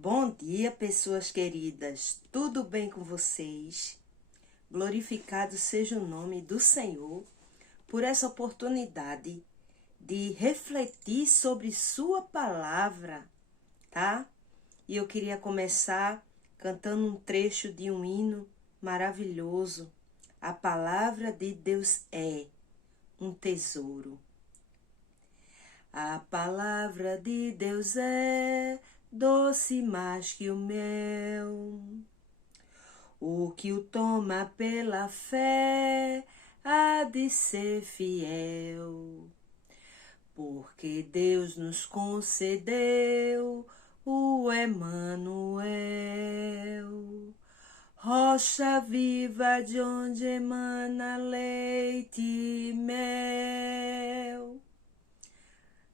Bom dia, pessoas queridas. Tudo bem com vocês? Glorificado seja o nome do Senhor por essa oportunidade de refletir sobre sua palavra, tá? E eu queria começar cantando um trecho de um hino maravilhoso. A palavra de Deus é um tesouro. A palavra de Deus é doce mais que o mel. O que o toma pela fé há de ser fiel. Porque Deus nos concedeu o Emanuel, rocha viva de onde emana leite e mel.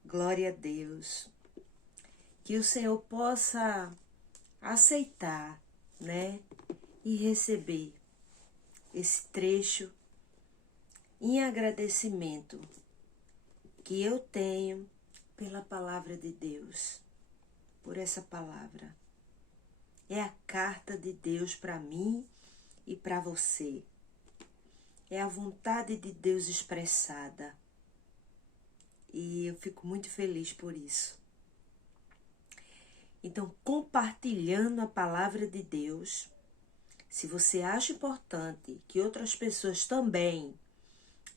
Glória a Deus. Que o Senhor possa aceitar, né? E receber esse trecho em agradecimento que eu tenho pela palavra de Deus, por essa palavra. É a carta de Deus para mim e para você. É a vontade de Deus expressada. E eu fico muito feliz por isso. Então, compartilhando a palavra de Deus, se você acha importante que outras pessoas também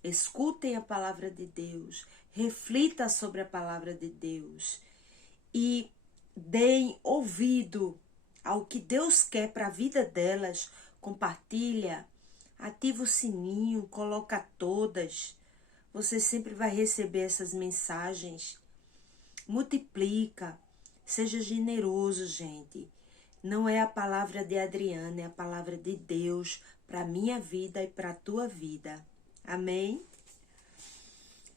escutem a palavra de Deus, reflita sobre a palavra de Deus e deem ouvido ao que Deus quer para a vida delas, compartilha, ativa o sininho, coloca todas. Você sempre vai receber essas mensagens. Multiplica, seja generoso, gente. Não é a palavra de Adriana, é a palavra de Deus para a minha vida e para a tua vida. Amém?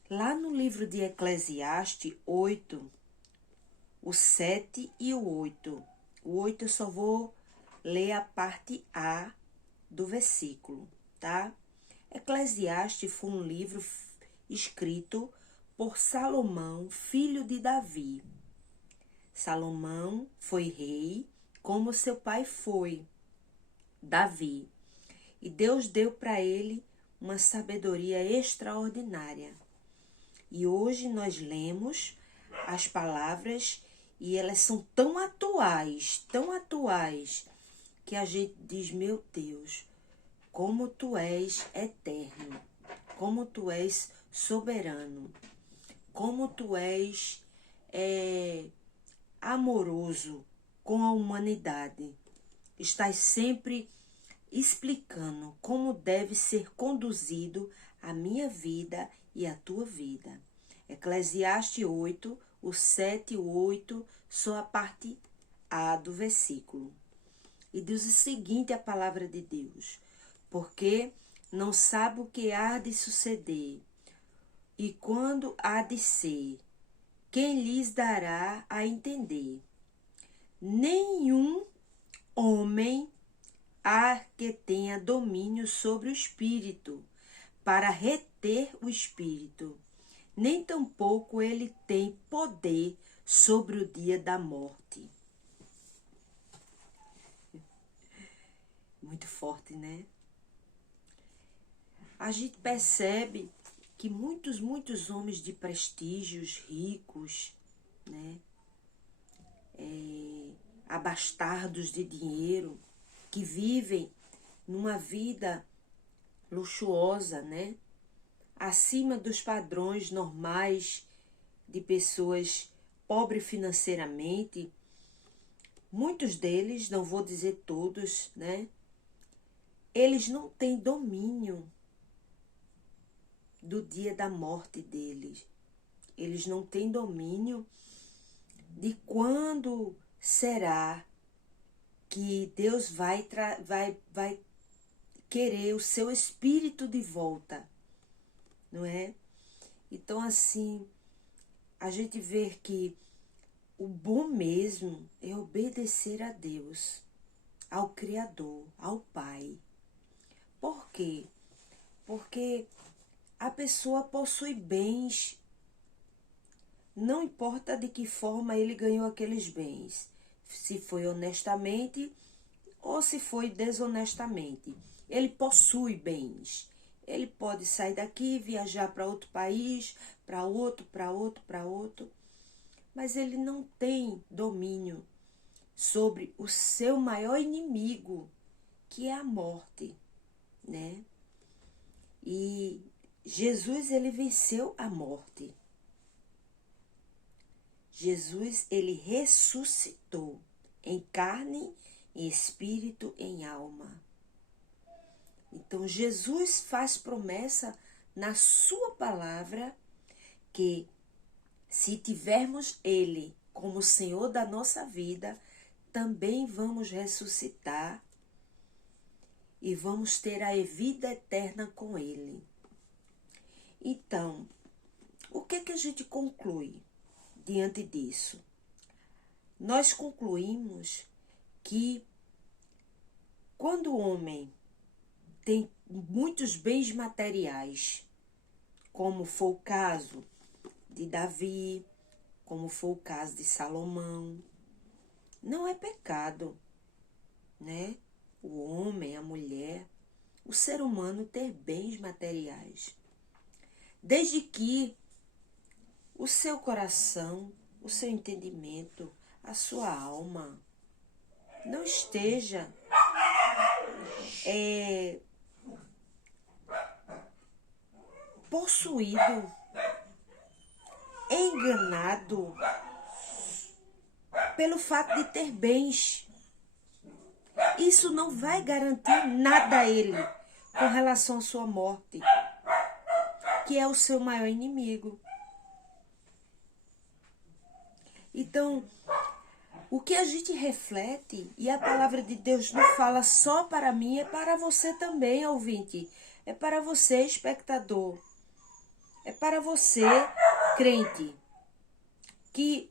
Lá no livro de Eclesiastes 8, o 7 e o 8. O 8 eu só vou ler a parte A do versículo, tá? Eclesiastes foi um livro escrito por Salomão, filho de Davi. Salomão foi rei, como seu pai foi, Davi. E Deus deu para ele uma sabedoria extraordinária. E hoje nós lemos as palavras e elas são tão atuais, que a gente diz, meu Deus, como tu és eterno, como tu és soberano, como tu és amoroso com a humanidade. Estás sempre explicando como deve ser conduzido a minha vida e a tua vida. Eclesiastes 8, o 7 e o 8, só a parte A do versículo. E diz o seguinte a palavra de Deus: porque não sabe o que há de suceder, e quando há de ser, quem lhes dará a entender? Nenhum homem há que tenha domínio sobre o espírito, para reter o espírito, nem tampouco ele tem poder sobre o dia da morte. Muito forte, né? A gente percebe que muitos homens de prestígios, ricos, né? Abastardos de dinheiro, que vivem numa vida luxuosa, né? Acima dos padrões normais de pessoas pobres financeiramente. Muitos deles, não vou dizer todos, né? Eles não têm domínio do dia da morte deles. Eles não têm domínio de quando será que Deus vai querer o seu espírito de volta, não é? Então, assim, a gente vê que o bom mesmo é obedecer a Deus, ao Criador, ao Pai. Por quê? Porque a pessoa possui bens, não importa de que forma ele ganhou aqueles bens, se foi honestamente ou se foi desonestamente. Ele possui bens. Ele pode sair daqui, viajar para outro país, para outro, mas ele não tem domínio sobre o seu maior inimigo, que é a morte, né? E Jesus, ele venceu a morte. Jesus, ele ressuscitou em carne, em espírito, em alma. Então, Jesus faz promessa na sua palavra que se tivermos ele como Senhor da nossa vida, também vamos ressuscitar e vamos ter a vida eterna com ele. Então, o que é que a gente conclui diante disso? Nós concluímos que quando o homem tem muitos bens materiais, como foi o caso de Davi, como foi o caso de Salomão, não é pecado, né? O homem, a mulher, o ser humano ter bens materiais, desde que o seu coração, o seu entendimento, a sua alma não esteja possuído, enganado pelo fato de ter bens. Isso não vai garantir nada a ele com relação à sua morte, que é o seu maior inimigo. Então, o que a gente reflete, e a palavra de Deus não fala só para mim, é para você também, ouvinte. É para você, espectador. É para você, crente, que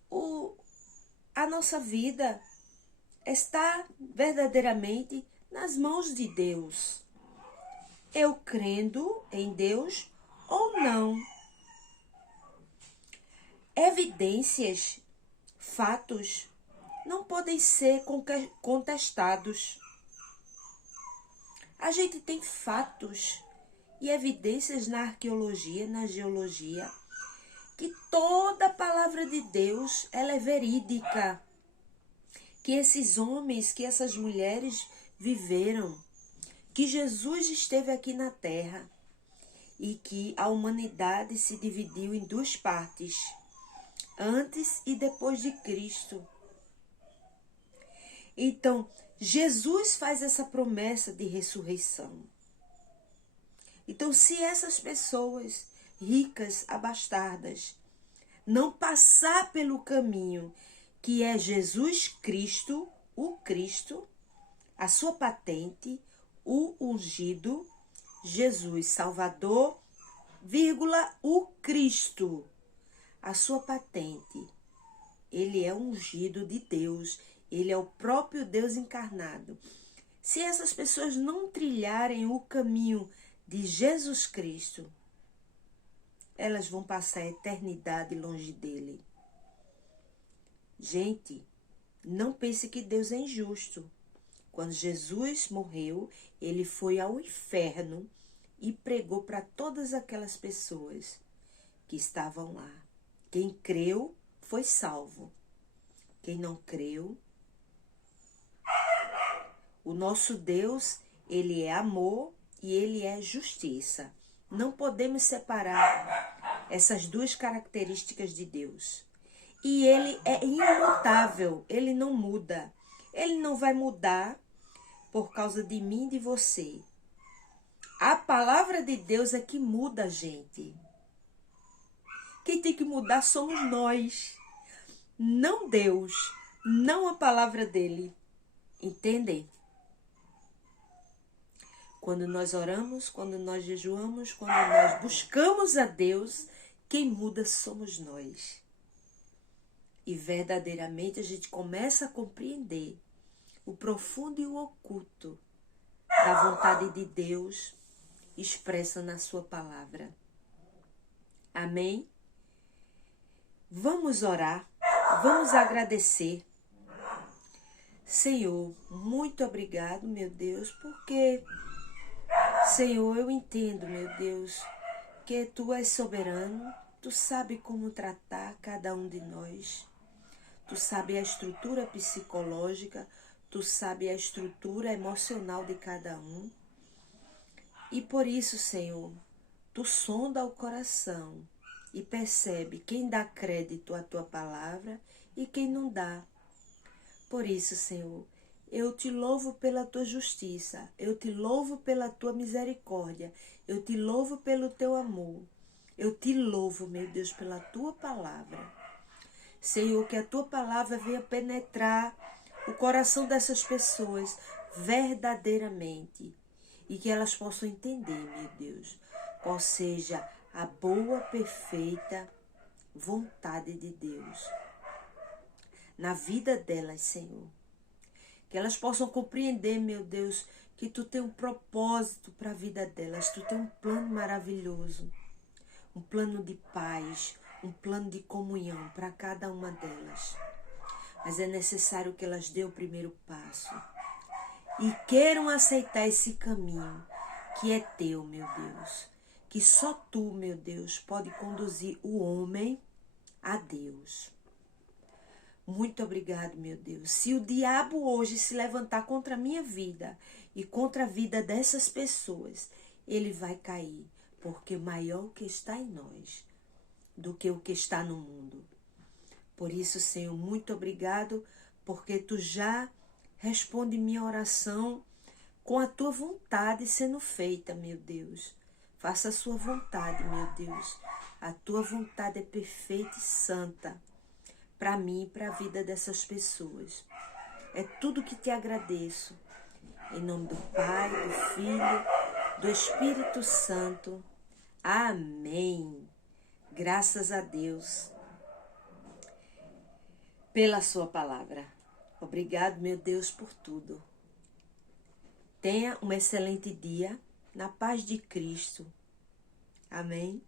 a nossa vida está verdadeiramente nas mãos de Deus. Eu crendo em Deus ou não. Evidências, fatos, não podem ser contestados. A gente tem fatos e evidências na arqueologia, na geologia, que toda a palavra de Deus ela é verídica. Que esses homens, que essas mulheres viveram, que Jesus esteve aqui na Terra e que a humanidade se dividiu em duas partes, antes e depois de Cristo. Então, Jesus faz essa promessa de ressurreição. Então, se essas pessoas ricas, abastardas, não passar pelo caminho que é Jesus Cristo, o Cristo, a sua patente, o ungido, Jesus Salvador, vírgula, o Cristo, a sua patente. Ele é ungido de Deus, ele é o próprio Deus encarnado. Se essas pessoas não trilharem o caminho de Jesus Cristo, elas vão passar a eternidade longe dele. Gente, não pense que Deus é injusto. Quando Jesus morreu, ele foi ao inferno e pregou para todas aquelas pessoas que estavam lá. Quem creu foi salvo. Quem não creu, o nosso Deus, ele é amor e ele é justiça. Não podemos separar essas duas características de Deus. E ele é imutável, ele não muda. Ele não vai mudar por causa de mim e de você. A palavra de Deus é que muda a gente. Quem tem que mudar somos nós. Não Deus, não a palavra dele. Entendem? Quando nós oramos, quando nós jejuamos, quando nós buscamos a Deus, quem muda somos nós. E verdadeiramente a gente começa a compreender o profundo e o oculto da vontade de Deus expressa na sua palavra. Amém? Vamos orar, vamos agradecer Senhor, muito obrigado, meu Deus, porque, Senhor, eu entendo, meu Deus, que Tu és soberano, Tu sabe como tratar cada um de nós, Tu sabe a estrutura psicológica, Tu sabe a estrutura emocional de cada um. E por isso, Senhor, Tu sonda o coração e percebe quem dá crédito à Tua palavra e quem não dá. Por isso, Senhor, eu Te louvo pela Tua justiça, eu Te louvo pela Tua misericórdia, eu Te louvo pelo Teu amor, eu Te louvo, meu Deus, pela Tua palavra. Senhor, que a Tua palavra venha penetrar o coração dessas pessoas verdadeiramente e que elas possam entender, meu Deus, qual seja a boa, perfeita vontade de Deus na vida delas, Senhor. Que elas possam compreender, meu Deus, que Tu tem um propósito para a vida delas, Tu tem um plano maravilhoso, um plano de paz, um plano de comunhão para cada uma delas. Mas é necessário que elas dêem o primeiro passo e queiram aceitar esse caminho que é Teu, meu Deus. Que só Tu, meu Deus, pode conduzir o homem a Deus. Muito obrigado, meu Deus. Se o diabo hoje se levantar contra a minha vida e contra a vida dessas pessoas, ele vai cair, porque maior o que está em nós do que o que está no mundo. Por isso, Senhor, muito obrigado, porque Tu já responde minha oração com a Tua vontade sendo feita, meu Deus. Faça a Sua vontade, meu Deus. A Tua vontade é perfeita e santa para mim e para a vida dessas pessoas. É tudo que Te agradeço. Em nome do Pai, do Filho, do Espírito Santo. Amém. Graças a Deus pela Sua palavra. Obrigado, meu Deus, por tudo. Tenha um excelente dia na paz de Cristo. Amém.